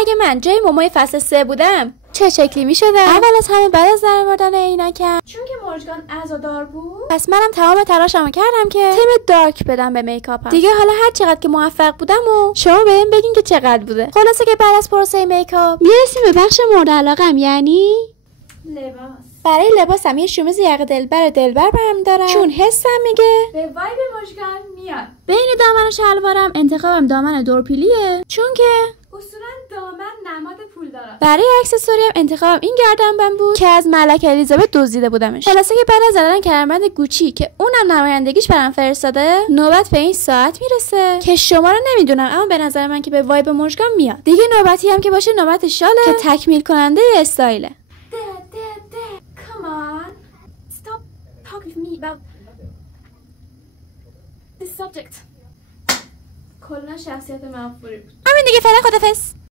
اگه من جای موموی فصل 3 بودم چه شکلی می‌شدم؟ اول از همه بعد از درآوردن عینکم، چون که مژگان عزادار بود، پس منم تمام تلاشمو کردم که تم دارک بدم به میکاپم. دیگه حالا هر چقدر که موفق بودم و شما بهم بگین که چقدر بوده. خلاصه که بعد از پروسه میکاپ میرسیم به بخش مورد علاقم، یعنی لباس. برای لباسم یه شومیز یقه دلبر برمی‌دارم، چون حسم میگه به وایب مژگان میاد. بین دامن و شلوارم انتخابم دامن دورپیلیه، چون که اصولا دامن نماد پول داره. برای اکسسوری هم انتخابم این گردنبند بود که از ملکه الیزابت دزدیده بودمش. خلاصه که بعد از زدن کمربند گوچی که اونم نمایندگیش برام فرستاده، نوبت به این ساعت میرسه که شما رو نمیدونم، اما به نظر من که به وایب مژگان میاد. دیگه نوبتی هم که باشه نوبت شاله که تکمیل کننده استایله. Come on. Stop talking with me about this subject. کلا شخصیت منفوری بود. همین دیگه، فعلا خدافظ.